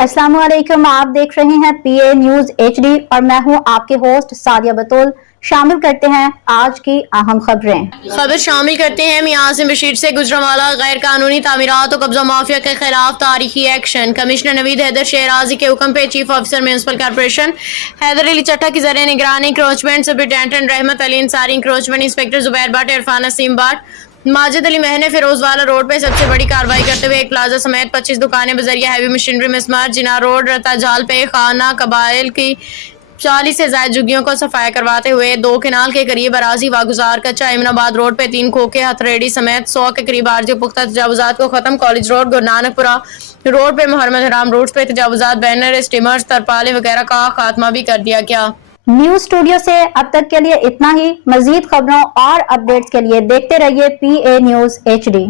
अस्सलाम वालेकुम, आप देख रहे हैं PA न्यूज HD और मैं हूं आपके होस्ट सादिया बतूल। शामिल करते हैं आज की अहम खबर शामिल करते हैं मियां बशीर से। गुजरांवाला गैर कानूनी तामीरात और कब्जा माफिया के खिलाफ तारीखी एक्शन। कमिश्नर नवीद हैदर शहराजी के हुक्म पे chief officer municipal corporation Haider Ali Chatta की ज़रिए निगरानी encroachment superintendent Rehmat Ali Ansari, encroachment inspector Zubair Bhatt, Irfan Naseem Bhatt, Majid Ali महने फिरोजवाला रोड पे सबसे बड़ी कार्रवाई करते हुए एक प्लाजा समेत 25 दुकानें बजरिया हैवी मशीनरी मिसमार जिना रोड रताजाल पे खाना कबाइल की 40 से ज्यादा झुग्गियों को सफाया करवाते हुए 2 केनाल के करीब अराजी वागुजार कच्चा इमनाबाद रोड पे 3 खोखे हथरेडी समेत 100 के करीब आरजी पुख्ता तजावुजात को खत्म। कॉलेज रोड गुरु नानकपुरा रोड पे मोहम्मद हराम रोड पे तजावुजात बैनर स्टीमर्स तरपाले वगैरह का खात्मा भी कर दिया गया। न्यूज स्टूडियो से अब तक के लिए इतना ही। मजीद खबरों और अपडेट्स के लिए देखते रहिए PA न्यूज HD।